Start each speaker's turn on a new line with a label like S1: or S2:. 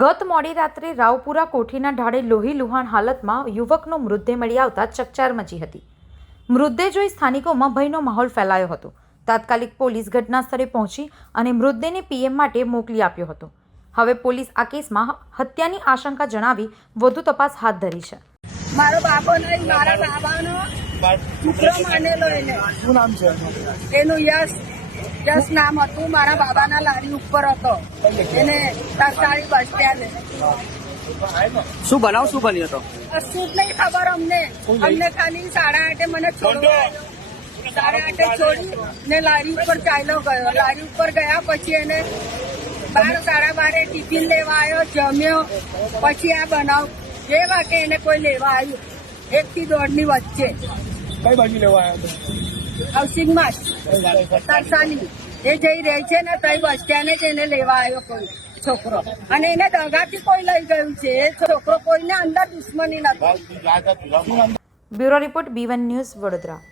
S1: ગત મોડી રાત્રે રાવપુરા કોઠીના ઢાળે લોહી લુહાણ હાલતમાં યુવકનો મૃતદેહ મળી આવતા ચકચાર મચી હતી. મૃતદેહ જોઈ સ્થાનિકોમાં ભયનો માહોલ ફેલાયો હતો. તાત્કાલિક પોલીસ ઘટના સ્થળે પહોંચી અને મૃતદેહને પીએમ માટે મોકલી આપ્યો હતો. હવે પોલીસ આ કેસમાં હત્યાની આશંકા જણાવી વધુ તપાસ હાથ ધરી છે.
S2: મારો બાપો નહીં મારા બાબાનો છોકરો માનેલો એને.
S3: શું નામ છે? એનું?
S2: યશ યશ નામ હતું મારા બાબાના લારી ઉપર હતો. એને તરસાળી બસ સ્ટેન્ડ
S3: શું બનાવ શું બન્યો હતો?
S2: શું જ નહીં ખબર અમને. અમને ખાલી સાડા આઠે મને છોડવા સાડા આઠે છોડી ને લારી ઉપર ચાલ્યો ગયો. લારી ઉપર ગયા પછી એને બાર સાડા બારે ટિફિન લેવા આવ્યો જમ્યો. પછી આ બનાવ. જે વાગે એને કોઈ લેવા આવ્યું. એક થી દોઢની વચ્ચે.
S3: કઈ બાજુ લેવા આવ્યો હતો
S2: હાઉસિંગમાં. તરસાલી એ જઈ રહી છે ને તઈ બસ સ્ટેન્ડે જ એને લેવા આવ્યો કોઈ છોકરો. અને એને દગાથી કોઈ લઈ ગયું છે. એ છોકરો કોઈને અંદર દુશ્મની નથી.
S1: Bureau report B one news Vadodara.